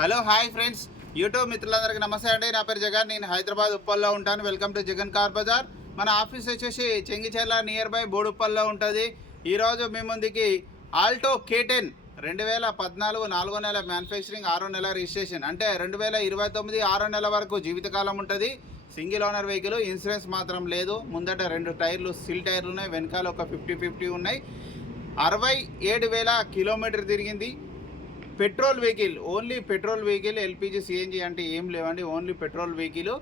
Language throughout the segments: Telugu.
హలో హాయ్ ఫ్రెండ్స్, యూట్యూబ్ మిత్రులందరికీ నమస్తే అండి. నా పేరు జగన్, నేను హైదరాబాద్ ఉప్పల్లో ఉంటాను. Welcome to Jagan car Bazar. మన ఆఫీస్ వచ్చేసి చెంగిచెర్ల నియర్ బై బోడుప్పల్లో ఉంటుంది. ఈరోజు మీ ముందుకి ఆల్టో K10 2014 4వ నెల మ్యానుఫ్యాక్చరింగ్, 6వ నెల రిజిస్ట్రేషన్, అంటే 2029 6వ నెల వరకు జీవితకాలం ఉంటుంది. సింగిల్ ఓనర్ వెహికల్, ఇన్సూరెన్స్ మాత్రం లేదు. ముందట 2 టైర్లు సిల్ టైర్లు ఉన్నాయి, వెనకాల ఒక 50-50 ఉన్నాయి. 67,000 కిలోమీటర్ తిరిగింది. Petrol vehicle, only petrol vehicle. LPG CNG అంటే ఏం లేవండి, ఓన్లీ పెట్రోల్ వెహికల్.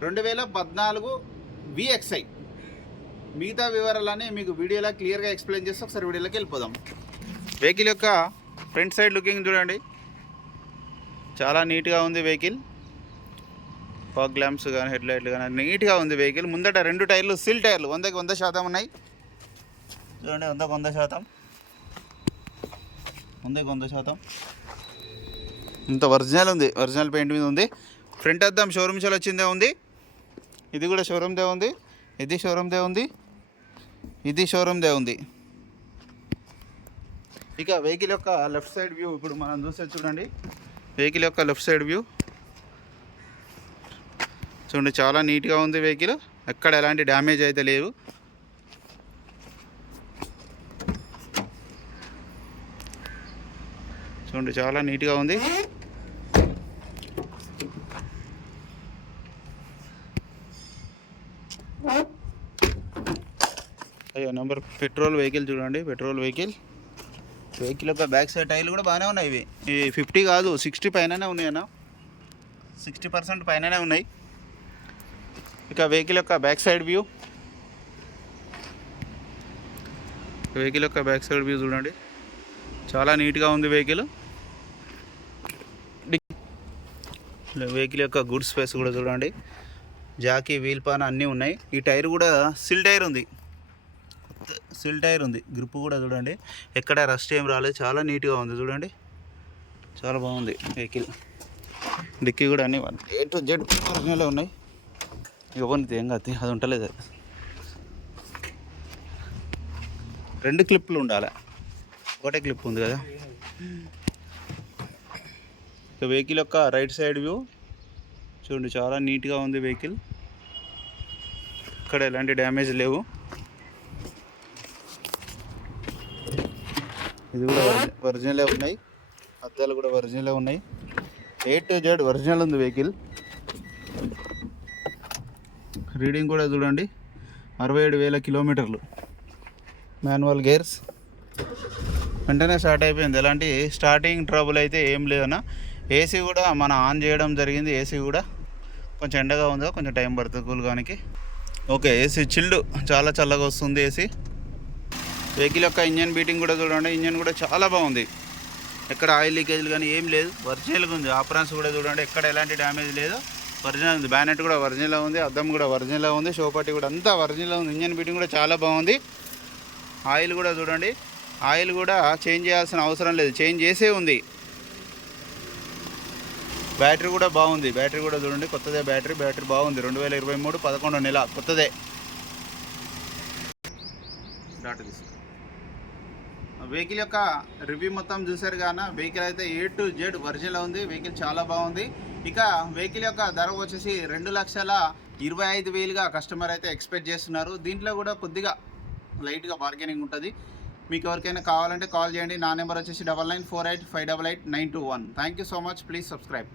2014 VXI. మిగతా వివరాలన్నీ మీకు వీడియోలో క్లియర్గా ఎక్స్ప్లెయిన్ చేస్తే ఒకసారి వీడియోలోకి వెళ్ళిపోదాం. వెహికల్ యొక్క ఫ్రంట్ సైడ్ లుకింగ్ చూడండి, చాలా నీట్గా ఉంది వెహికల్. ఫాగ్ ల్యాంప్స్ కానీ హెడ్ లైట్లు కానీ నీట్గా ఉంది వెహికల్. ముందట 2 టైర్లు సిల్ టైర్లు 100కి 100% ఉన్నాయి. చూడండి, 100కి 100%, 100కి 100%. ఇంత ఒరిజినల్ ఉంది, ఒరిజినల్ పెయింట్ మీద ఉంది. ఫ్రంట్ అద్దం షోరూమ్ చాలా వచ్చిందే ఉంది. ఇది కూడా షోరూమ్దే ఉంది, ఇది షోరూమ్దే ఉంది, ఇది షోరూమ్దే ఉంది. ఇక వెహికల్ యొక్క లెఫ్ట్ సైడ్ వ్యూ ఇప్పుడు మనం చూస్తే చూడండి. వెహికల్ యొక్క లెఫ్ట్ సైడ్ వ్యూ చూడండి, చాలా నీట్గా ఉంది వెహికల్. ఎక్కడ ఎలాంటి డ్యామేజ్ అయితే లేవు. చూడండి, చాలా నీట్గా ఉంది. అయ్యో నెంబర్ పెట్రోల్ వెహికల్ చూడండి, పెట్రోల్ వెహికల్. వెహికల్ యొక్క బ్యాక్ సైడ్ టైర్లు కూడా బాగానే ఉన్నాయి. ఇవి 50 కాదు 60 పైననే ఉన్నాయి అన్న, 60% పైననే ఉన్నాయి. ఇక వెహికల్ యొక్క బ్యాక్ సైడ్ వ్యూ, వెహికల్ యొక్క బ్యాక్ సైడ్ వ్యూ చూడండి, చాలా నీట్గా ఉంది వెహికల్. వెహికల్ యొక్క గుడ్ స్పేస్ కూడా చూడండి, జాకీ వీల్ పాన్ అన్నీ ఉన్నాయి. ఈ టైర్ కూడా సిల్ టైర్ ఉంది, సిల్ టైర్ ఉంది. గ్రిప్ కూడా చూడండి, ఎక్కడ రస్ట్ ఏం రాలేదు, చాలా నీట్గా ఉంది చూడండి, చాలా బాగుంది వెహికల్. డిక్కీ కూడా అన్నీ A to Z ఒరిజినల్ ఉన్నాయి. ఇవ్వండి ఏం కాదు, అది ఉంటలేదు. 2 క్లిప్లు ఉండాలి, ఒకటే క్లిప్ ఉంది కదా. వెహికల్ యొక్క రైట్ సైడ్ వ్యూ చూడండి, చాలా నీట్గా ఉంది వెహికల్. ఇక్కడ ఎలాంటి డ్యామేజ్ లేవు. ఇది కూడా ఒరిజినలే ఉన్నాయి, అద్దాలు కూడా ఒరిజినలే ఉన్నాయి. A to Z ఒరిజినల్ ఉంది వెహికల్. రీడింగ్ కూడా చూడండి, 67,000 కిలోమీటర్లు. మాన్యువల్ గేర్స్, వెంటనే స్టార్ట్ అయిపోయింది. ఎలాంటి స్టార్టింగ్ ట్రబుల్ అయితే ఏం లేదన్నా. ఏసీ కూడా మనం ఆన్ చేయడం జరిగింది. ఏసీ కూడా కొంచెం ఎండగా ఉందో, కొంచెం టైం పడుతుంది కూల్గానికి. ఓకే, ఏసీ చిల్డ్, చాలా చల్లగా వస్తుంది ఏసీ. వెహికల్ యొక్క ఇంజన్ బీటింగ్ కూడా చూడండి, ఇంజన్ కూడా చాలా బాగుంది. ఎక్కడ ఆయిల్ లీకేజ్లు కానీ ఏం లేదు, ఒరిజినల్గా ఉంది. ఆపరాన్స్ కూడా చూడండి, ఎక్కడ ఎలాంటి డ్యామేజ్ లేదు, ఒరిజినల్ ఉంది. బ్యానెట్ కూడా ఒరిజినల్గా ఉంది, అద్దం కూడా ఒరిజినల్గా ఉంది, షోపట్టి కూడా అంతా ఒరిజినల్గా ఉంది. ఇంజన్ బీటింగ్ కూడా చాలా బాగుంది. ఆయిల్ కూడా చూడండి, ఆయిల్ కూడా చేంజ్ చేయాల్సిన అవసరం లేదు, చేంజ్ చేసే ఉంది. బ్యాటరీ కూడా బాగుంది, బ్యాటరీ కూడా చూడండి, కొత్తదే బ్యాటరీ. బ్యాటరీ బాగుంది, 2023 11వ నెల కొత్తదే. వెహికల్ యొక్క రివ్యూ మొత్తం చూసారు కానీ వెహికల్ అయితే A to Z ఒరిజినల్ ఉంది. వెహికల్ చాలా బాగుంది. ఇక వెహికల్ యొక్క ధర వచ్చేసి 2,25,000గా కస్టమర్ అయితే ఎక్స్పెక్ట్ చేస్తున్నారు. దీంట్లో కూడా కొద్దిగా లైట్గా బార్గెనింగ్ ఉంటుంది. మీకు ఎవరికైనా కావాలంటే కాల్ చేయండి. నా నెంబర్ వచ్చేసి 9948588921. Thank you so much. Please subscribe.